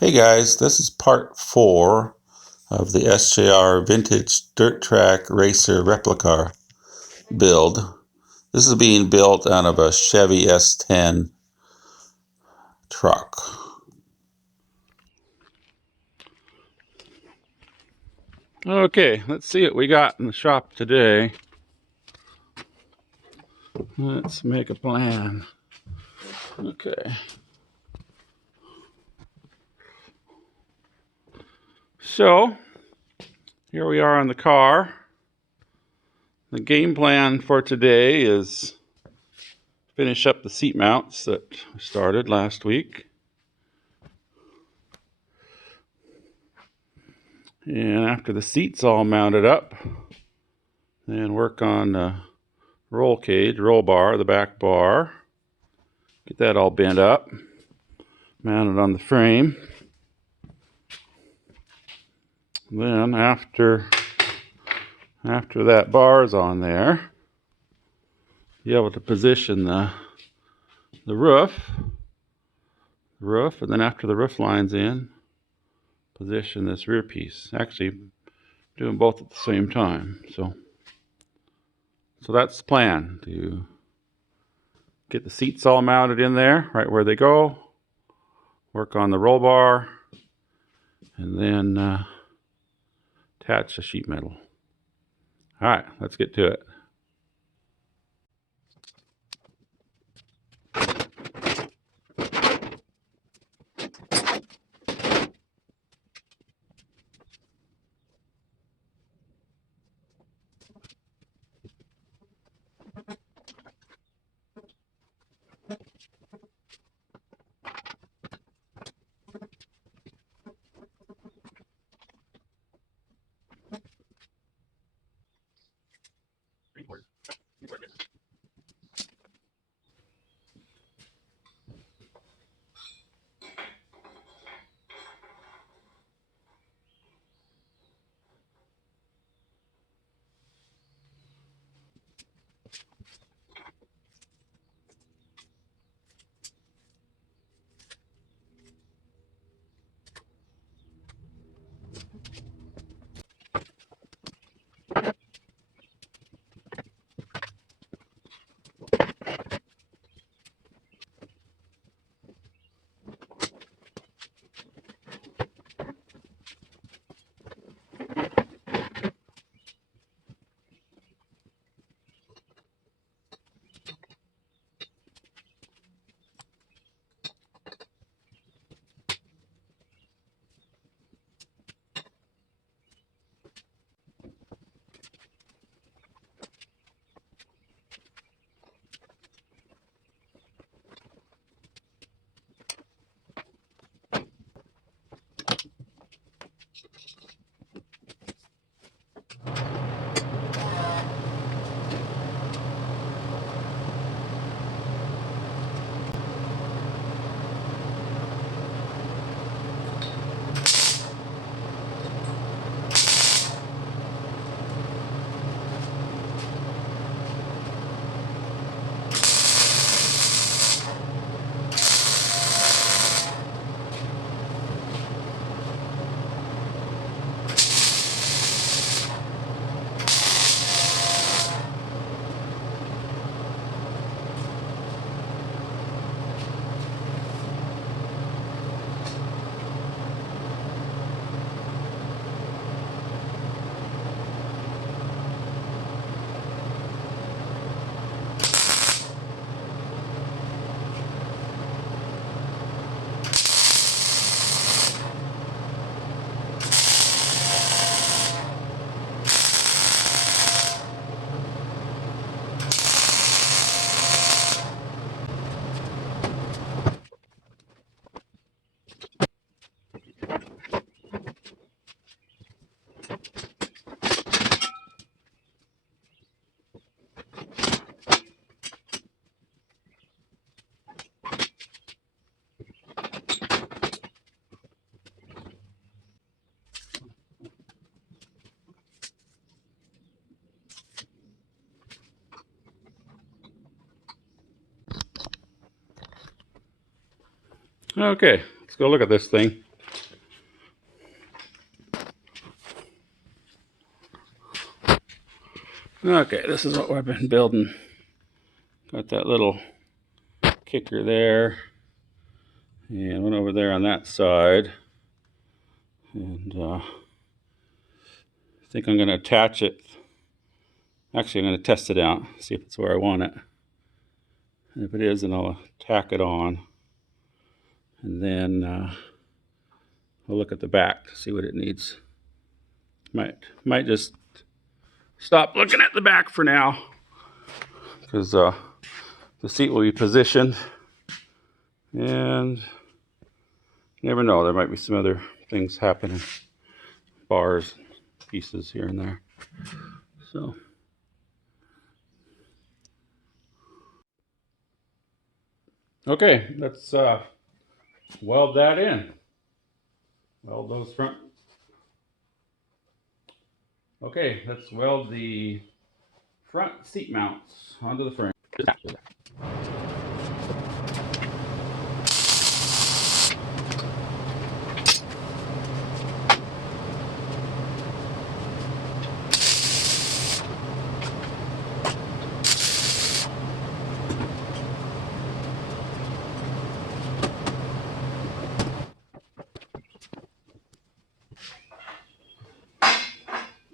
Hey guys, this is part 4 of the SJR Vintage Dirt Track Racer Replica build. This is being built out of a Chevy S10 truck. Okay, let's see what we got in the shop today. Let's make a plan. Okay. So, here we are on the car. The game plan for today is finish up the seat mounts that we started last week. And after the seat's all mounted up, then work on the roll cage, roll bar, the back bar. Get that all bent up, mounted on the frame. Then after that bar's on there, be able to position the roof, and then after the roof line's in, position this rear piece. Actually, doing both at the same time. So that's the plan, to get the seats all mounted in there, right where they go, work on the roll bar, and then attach the sheet metal. All right, let's get to it. Okay, let's go look at this thing. Okay, this is what I've been building. Got that little kicker there, and one over there on that side. And I think I'm going to attach it. Actually, I'm going to test it out, see if it's where I want it. And if it is, then I'll tack it on. And then I'll look at the back to see what it needs. Might just stop looking at the back for now, because the seat will be positioned, and you never know, there might be some other things happening, bars, pieces here and there. So okay, let's weld that in. Weld those front. Okay, let's weld the front seat mounts onto the frame.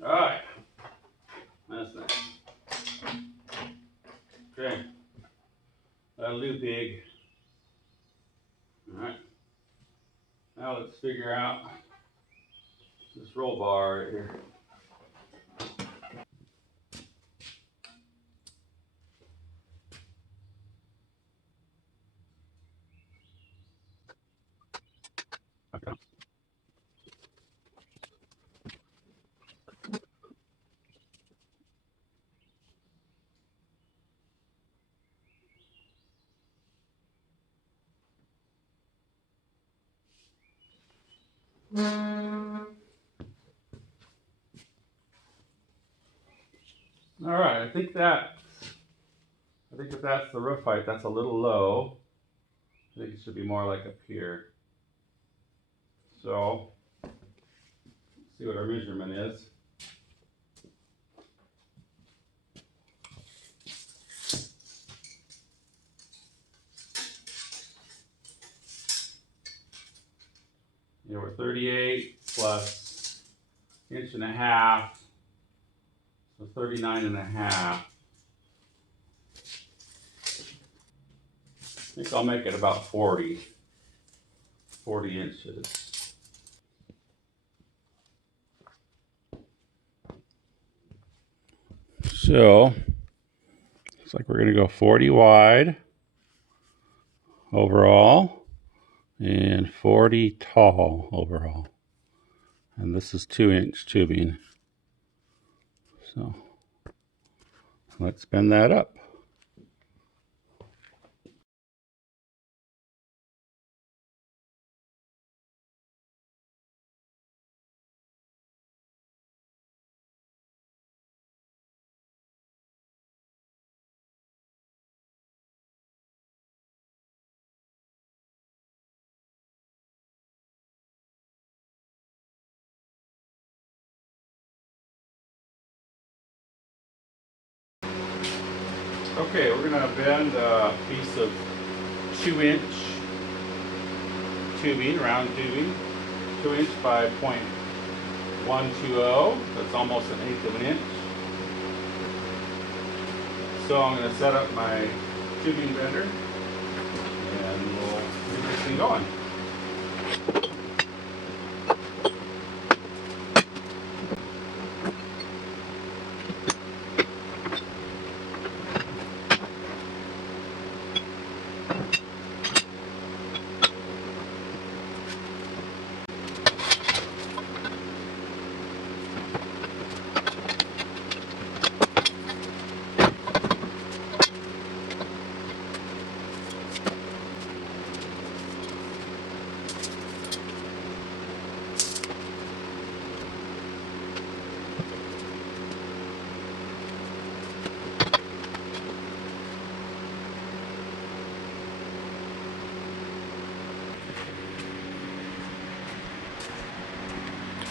All right, that's nice. Okay, that'll do, big. All right, now let's figure out this roll bar right here. Okay. All right, I think if that's the roof height, that's a little low. I think it should be more like up here. So, let's see what our measurement is. Yeah, we're 38 plus inch and a half, so 39 and a half. I think I'll make it about 40 inches. So, looks like we're going to go 40 wide overall and 40 tall overall. And this is 2-inch tubing. So, let's bend that up. Okay, we're going to bend a piece of 2-inch tubing, round tubing, 2-inch by 0.120. That's almost 1/8 of an inch. So I'm going to set up my tubing bender, and we'll get this thing going.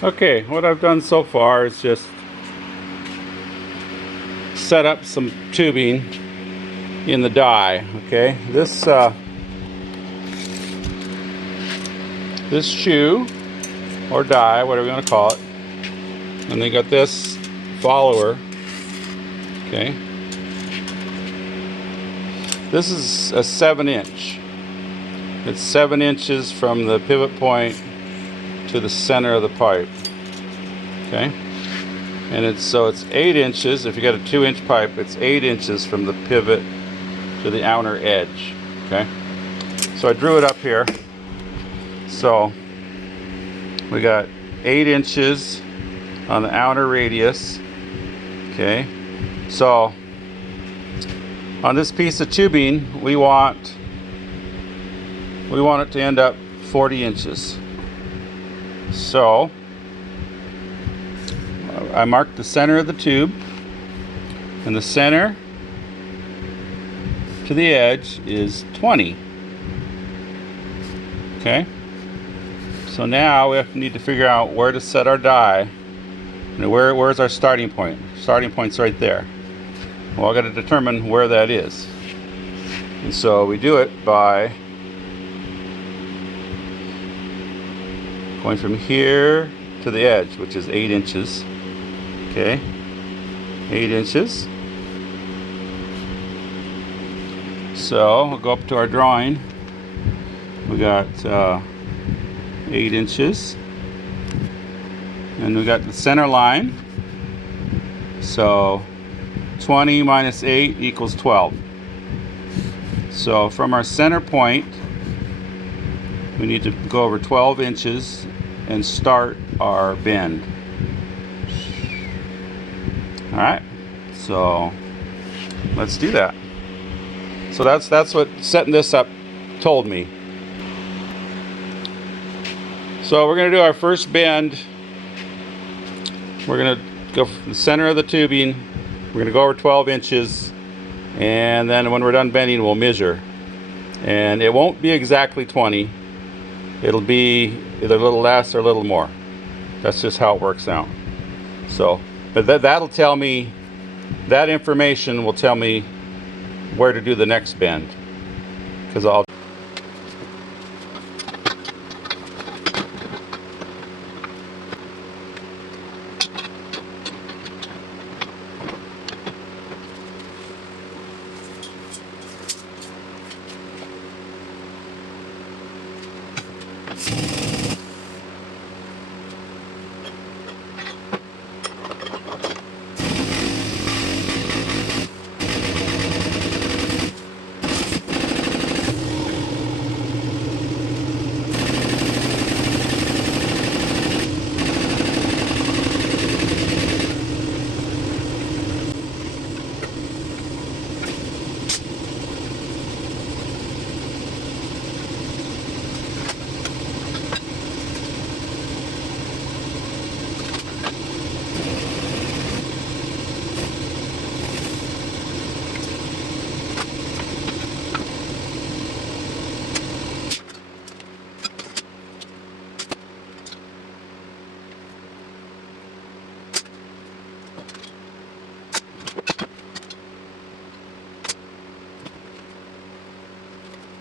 Okay, what I've done so far is just set up some tubing in the die. Okay, this shoe or die, whatever you want to call it, and they got this follower. Okay, this is a 7-inch. It's 7 inches from the pivot point to the center of the pipe. Okay, and it's 8 inches. If you got a 2-inch pipe, it's 8 inches from the pivot to the outer edge. Okay, so I drew it up here. So we got 8 inches on the outer radius. Okay, so on this piece of tubing, we want it to end up 40 inches. So I marked the center of the tube, and the center to the edge is 20. Okay, so now we need to figure out where to set our die. And where's our starting point? Starting point's right there. Well, I got to determine where that is. And so we do it by going from here to the edge, which is 8 inches. Okay, 8 inches. So we'll go up to our drawing. We got 8 inches. And we got the center line. So 20 minus 8 equals 12. So from our center point, we need to go over 12 inches and start our bend. All right, so let's do that. So that's what setting this up told me. So we're going to do our first bend. We're going to go from the center of the tubing. We're going to go over 12 inches, and then when we're done bending, we'll measure. And it won't be exactly 20. It'll be either a little less or a little more. That's just how it works out. So, but that'll tell me, that information will tell me where to do the next bend. Because I'll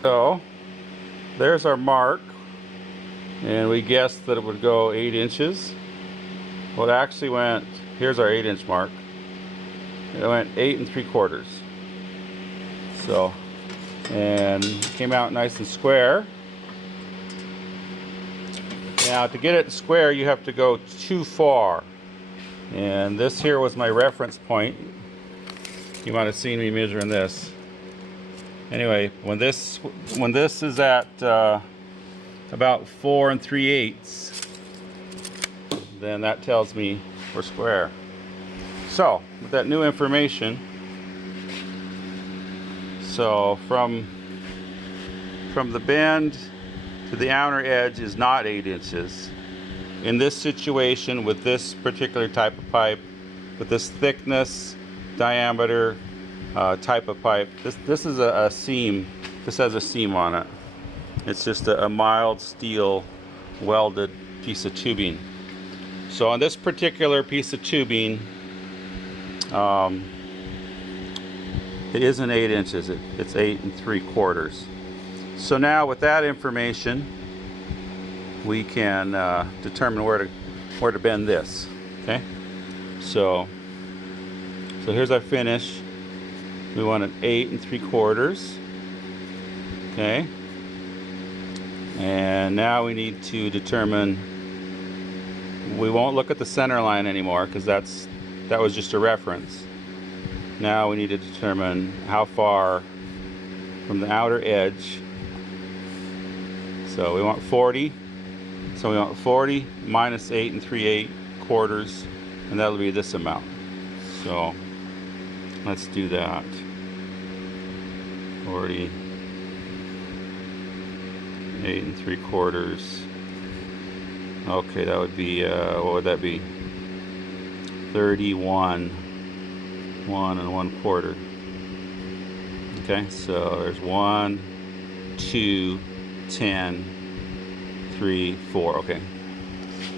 So there's our mark, and we guessed that it would go 8 inches. Well, it actually went, here's our 8-inch mark. It went 8 3/4. So, and came out nice and square. Now to get it square, you have to go too far. And this here was my reference point. You might have seen me measuring this. Anyway, when this is at about 4 3/8, then that tells me we're square. So with that new information, so from the bend to the outer edge is not 8 inches. In this situation, with this particular type of pipe, with this thickness, diameter, type of pipe, this is a seam. This has a seam on it. It's just a mild steel welded piece of tubing. So on this particular piece of tubing, It isn't 8 inches, it's 8 3/4. So now with that information, we can determine where to bend this. Okay, so here's our finish. We want an 8 3/4. Okay, and now we need to determine. We won't look at the center line anymore because that was just a reference. Now we need to determine how far from the outer edge. So we want 40. So we want 40 minus 8 3/8, and that'll be this amount. So let's do that. 40, 8 3/4. Okay, that would be, what would that be? 31, 1 1/4. Okay, so there's 1, 2, 10, 3, 4. Okay,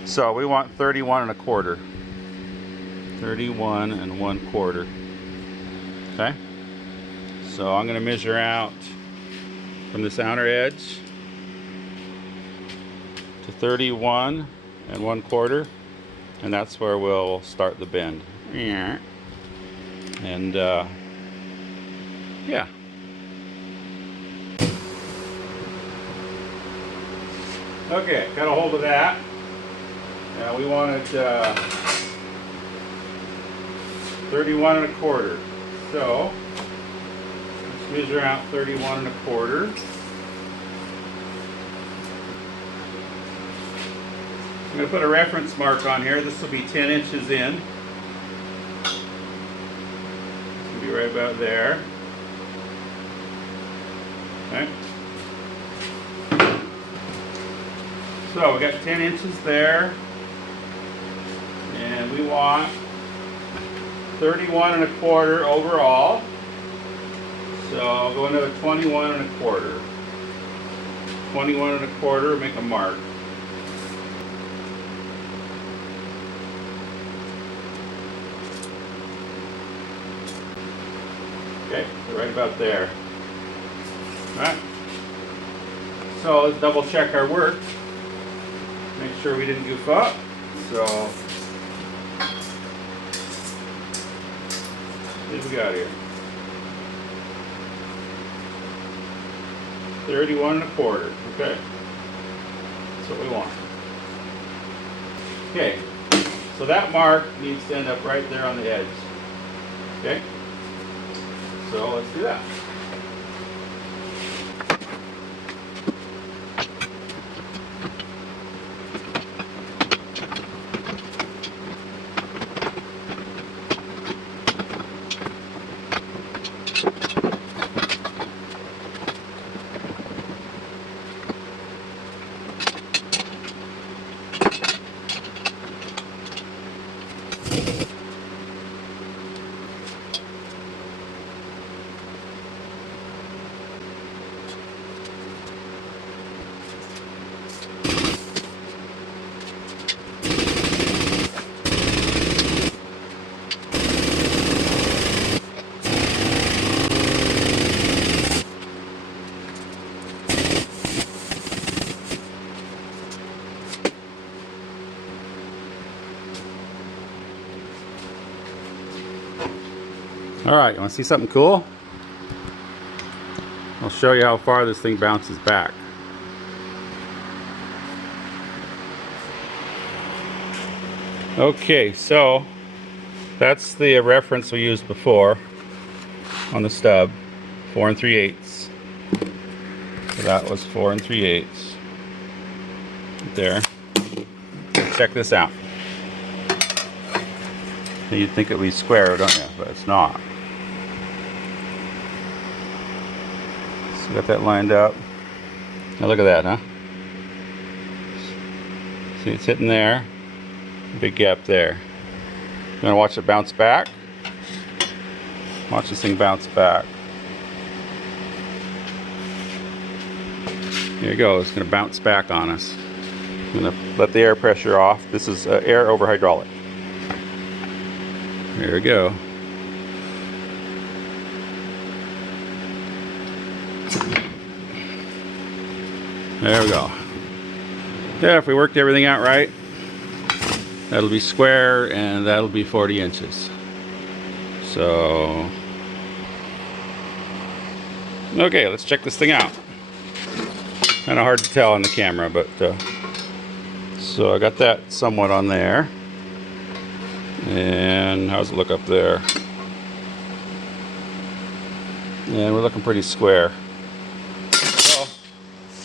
so we want 31 1/4. 31 1/4. Okay, so I'm going to measure out from this outer edge to 31 1/4, and that's where we'll start the bend. And yeah. Okay, got a hold of that. Now we wanted 31 1/4. So let's measure out 31 1/4. I'm going to put a reference mark on here. This will be 10 inches in. It'll be right about there. Okay. So we got 10 inches there, and we want 31 1/4 overall. So I'll go into a 21 1/4. 21 1/4, make a mark. Okay, so right about there. Alright. So let's double check our work. Make sure we didn't goof up. So what do we got here? 31 1/4. Okay. That's what we want. Okay. So that mark needs to end up right there on the edge. Okay. So let's do that. Alright, you want to see something cool? I'll show you how far this thing bounces back. Okay, so that's the reference we used before on the stub, 4 3/8. So that was 4 3/8. There. Check this out. You'd think it would be square, don't you? But it's not. So got that lined up. Now look at that, huh? See, it's hitting there. Big gap there. You want to watch it bounce back? Watch this thing bounce back. Here you go. It's going to bounce back on us. I'm going to let the air pressure off. This is air over hydraulic. There we go. There we go. Yeah, if we worked everything out right, that'll be square and that'll be 40 inches. So, okay, let's check this thing out. Kind of hard to tell on the camera, but so I got that somewhat on there. And how's it look up there? And we're looking pretty square. So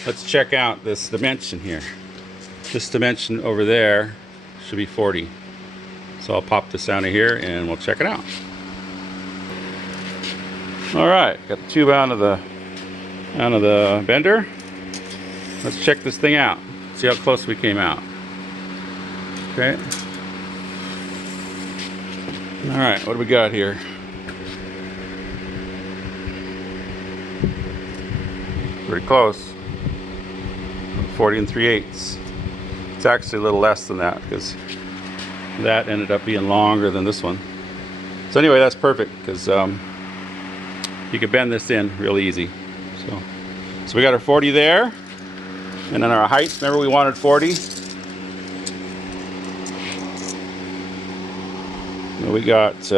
let's check out this dimension here. This dimension over there should be 40. So I'll pop this out of here and we'll check it out. All right, got the tube out of the bender. Let's check this thing out. See how close we came out. Okay. All right, what do we got here? Pretty close. 40 3/8. It's actually a little less than that because that ended up being longer than this one. So anyway, that's perfect because you can bend this in real easy. So we got our 40 there, and then our height. Remember we wanted 40. We got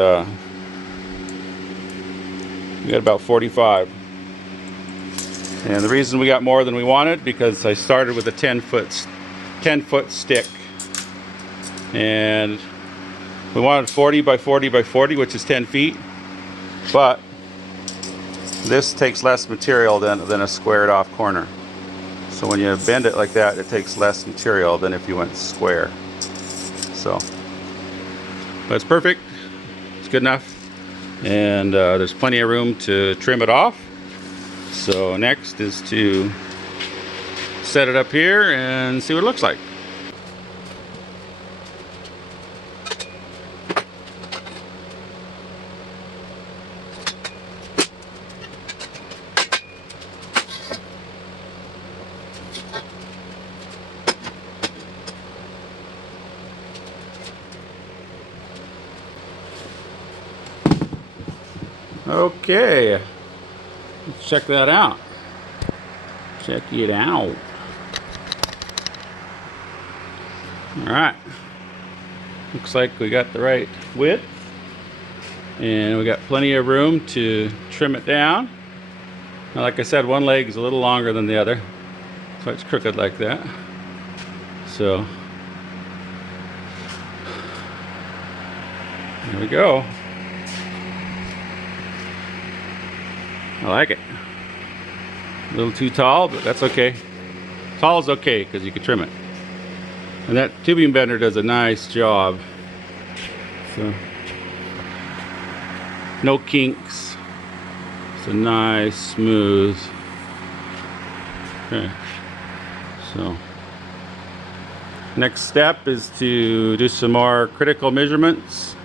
about 45. And the reason we got more than we wanted because I started with a 10-foot stick, and we wanted 40 by 40 by 40, which is 10 feet. But this takes less material than a squared off corner. So when you bend it like that, it takes less material than if you went square. So, but it's perfect. It's good enough. And there's plenty of room to trim it off. So next is to set it up here and see what it looks like. Okay, let's check that out. Check it out. All right, looks like we got the right width, and we got plenty of room to trim it down. Now, like I said, one leg is a little longer than the other, so it's crooked like that. So there we go. I like it. A little too tall, but that's okay. Tall is okay because you can trim it. And that tubing bender does a nice job. So no kinks. It's a nice, smooth. Okay. So next step is to do some more critical measurements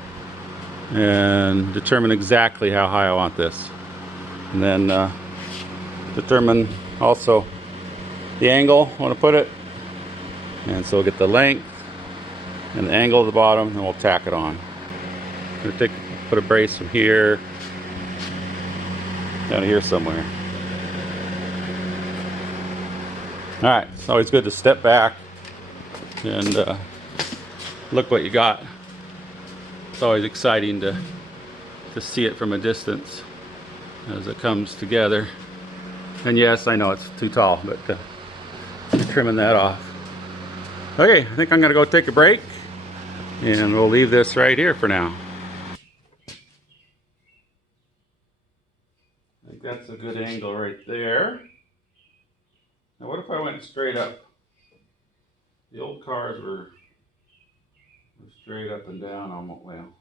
and determine exactly how high I want this. And then determine also the angle I want to put it. And so we'll get the length and the angle at the bottom, and we'll tack it on. I'm going to put a brace from here down here somewhere. All right, it's always good to step back and look what you got. It's always exciting to see it from a distance as it comes together. And yes, I know it's too tall, but trimming that off. Okay, I think I'm gonna go take a break, and we'll leave this right here for now. I think that's a good angle right there. Now what if I went straight up? The old cars were straight up and down almost. Well,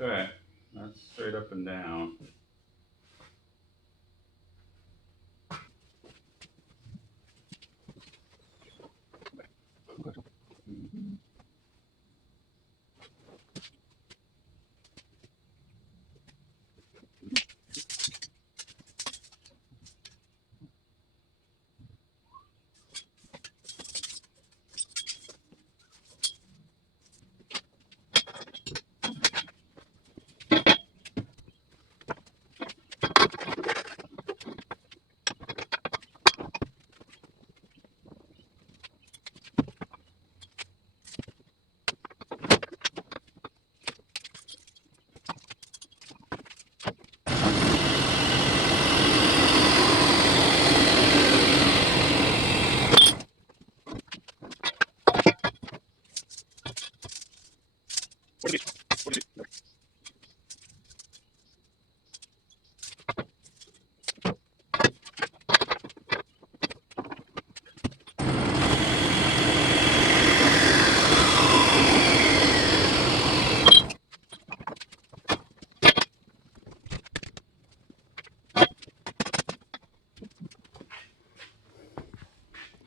okay, that's straight up and down.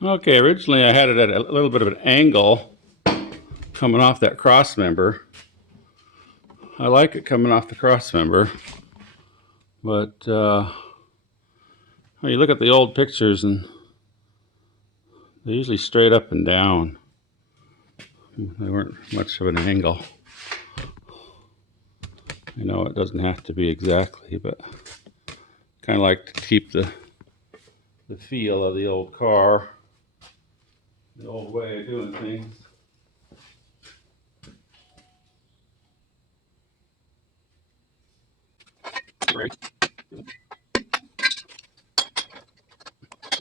Okay, originally I had it at a little bit of an angle coming off that cross member. I like it coming off the cross member, but when you look at the old pictures, and they're usually straight up and down. They weren't much of an angle. I know it doesn't have to be exactly, but kind of like to keep the feel of the old car, the old way of doing things. Right.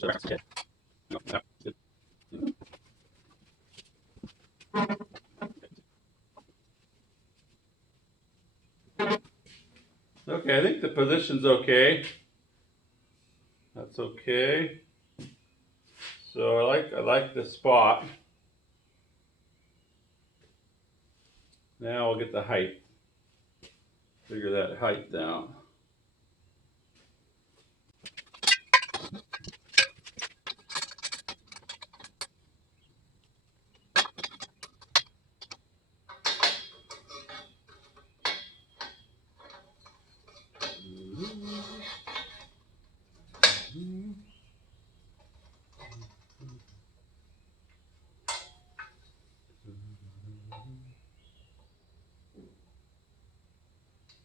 Okay. No, no, good. Okay, I think the position's okay. That's okay. So I like the spot. Now we'll get the height. Figure that height down.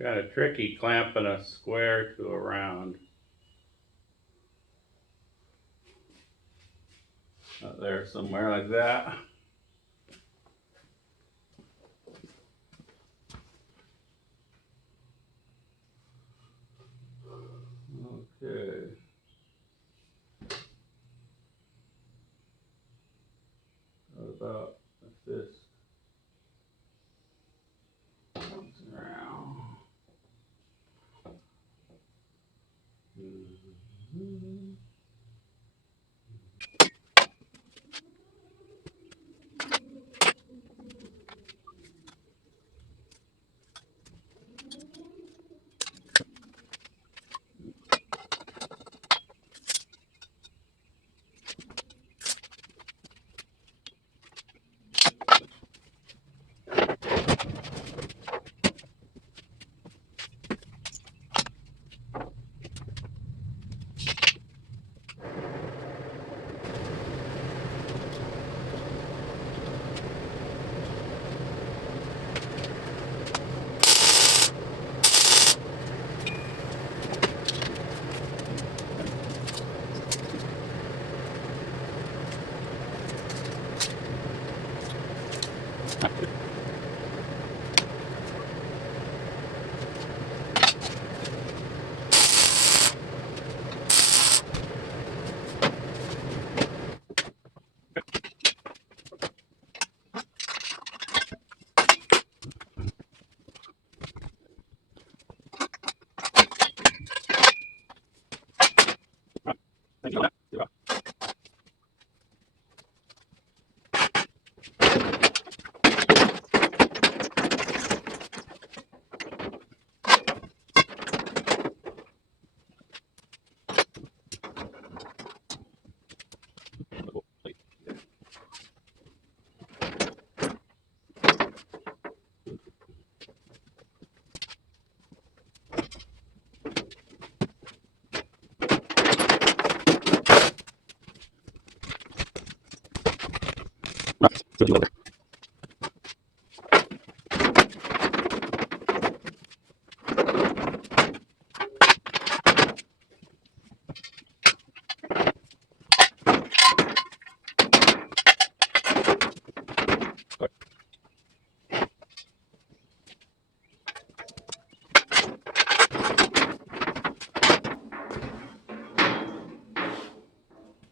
Kind of tricky clamping a square to a round. Out there somewhere like that. Okay. What about a fist? Around.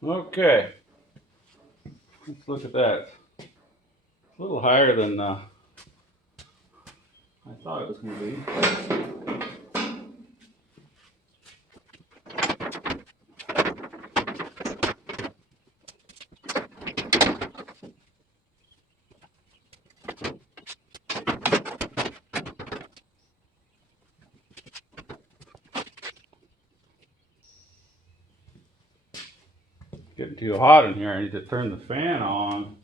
Okay, let's look at that. It's a little higher than I thought it was going to be. getting too hot in here. I need to turn the fan on.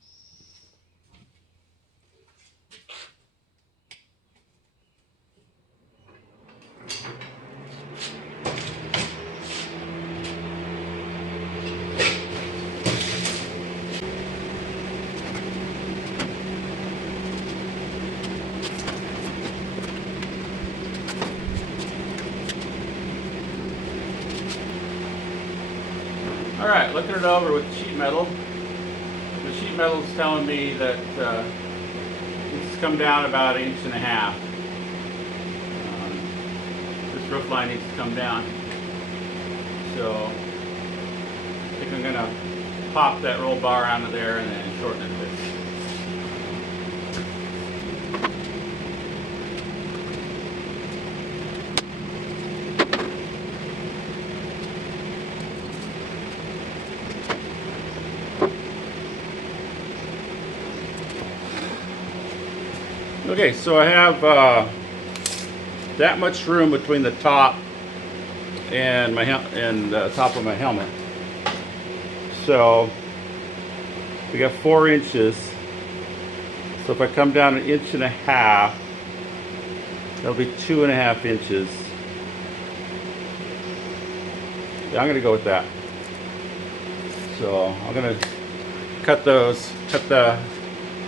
All right, looking it over with sheet metal. The sheet metal is telling me that it's come down about 1.5 inches. This roof line needs to come down. So I think I'm gonna pop that roll bar onto there and then shorten it a bit. Okay, so I have that much room between the top and the top of my helmet. So we got 4 inches. So if I come down 1.5 inches, that'll be 2.5 inches. Yeah, I'm gonna go with that. So I'm gonna cut the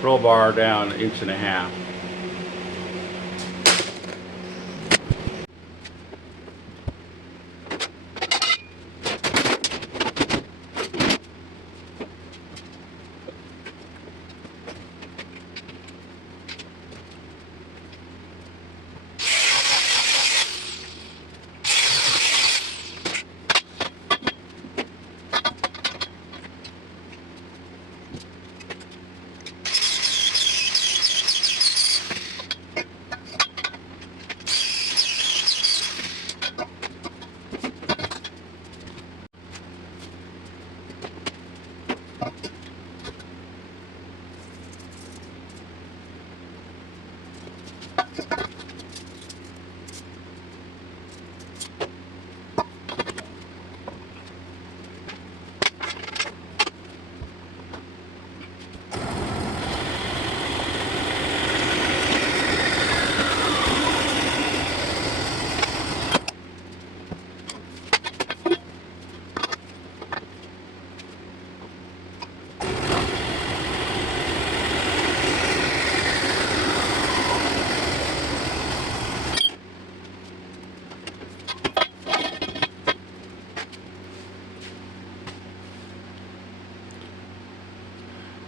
roll bar down 1.5 inches.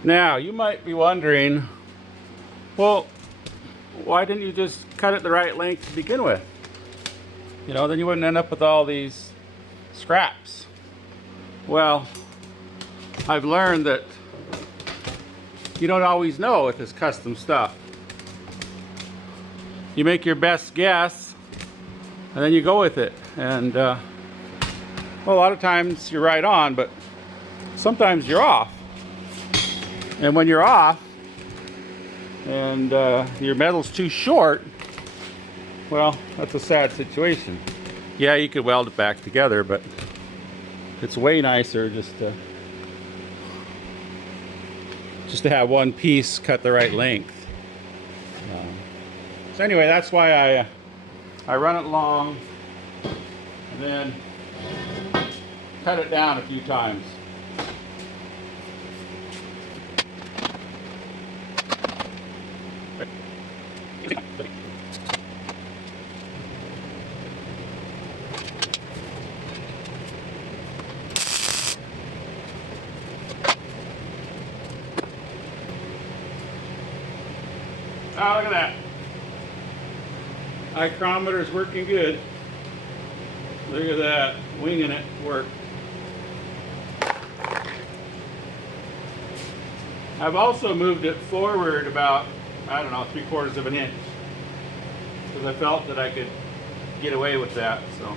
Now, you might be wondering, well, why didn't you just cut it the right length to begin with? You know, then you wouldn't end up with all these scraps. Well, I've learned that you don't always know with this custom stuff. You make your best guess, and then you go with it. And, well, a lot of times you're right on, but sometimes you're off. And when you're off and your metal's too short, well, that's a sad situation. Yeah, you could weld it back together, but it's way nicer just to have one piece cut the right length. So anyway, that's why I run it long and then cut it down a few times. Oh, look at that. Micrometer's working good. Look at that, winging it work. I've also moved it forward about, I don't know, 3/4 of an inch, because I felt that I could get away with that, so.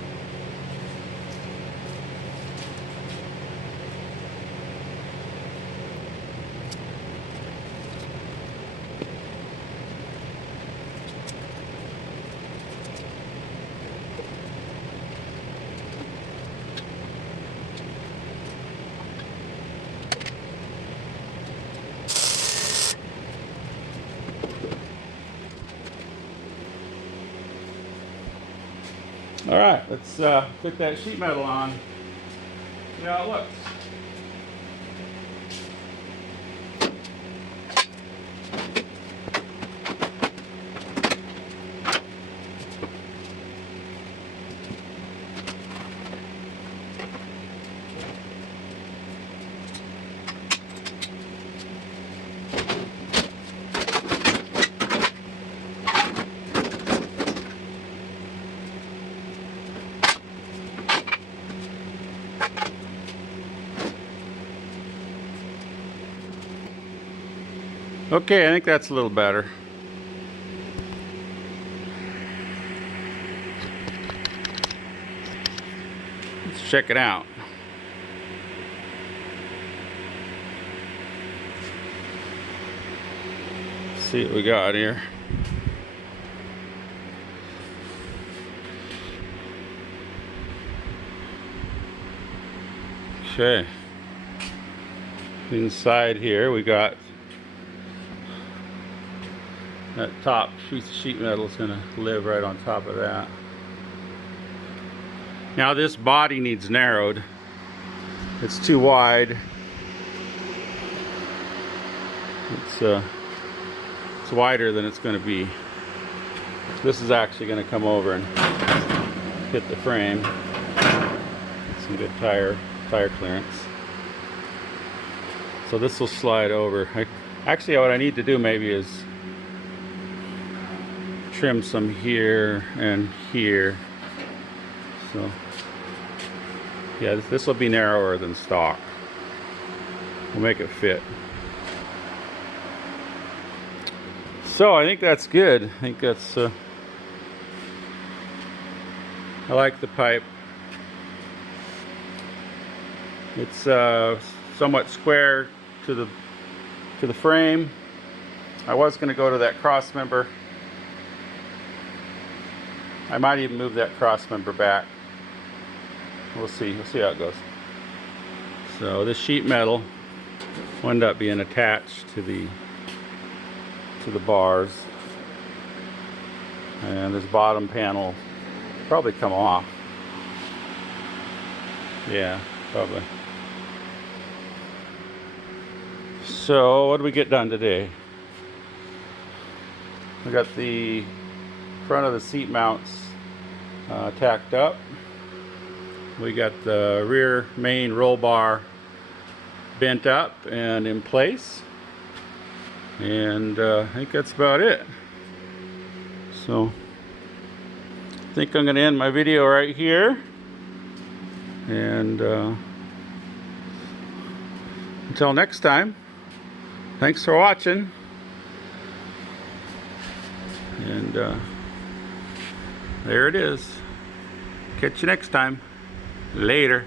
All right, let's put that sheet metal on. See how it looks. Okay, I think that's a little better. Let's check it out. See what we got here. Okay. Inside here we got that top piece of sheet metal is going to live right on top of that. Now this body needs narrowed. It's too wide. It's wider than it's going to be. This is actually going to come over and hit the frame. Some good tire clearance. So this will slide over. Actually, what I need to do maybe is trim some here and here. So yeah, this will be narrower than stock. We'll make it fit. So I think that's good. I think that's I like the pipe. It's somewhat square to the frame. I was going to go to that cross member. I might even move that cross member back. We'll see how it goes. So this sheet metal will end up being attached to the bars, and this bottom panel will probably come off. Yeah, probably. So what did we get done today? We got the front of the seat mounts tacked up. We got the rear main roll bar bent up and in place. And I think that's about it. So I think I'm going to end my video right here. And until next time, thanks for watching. And there it is. Catch you next time. Later.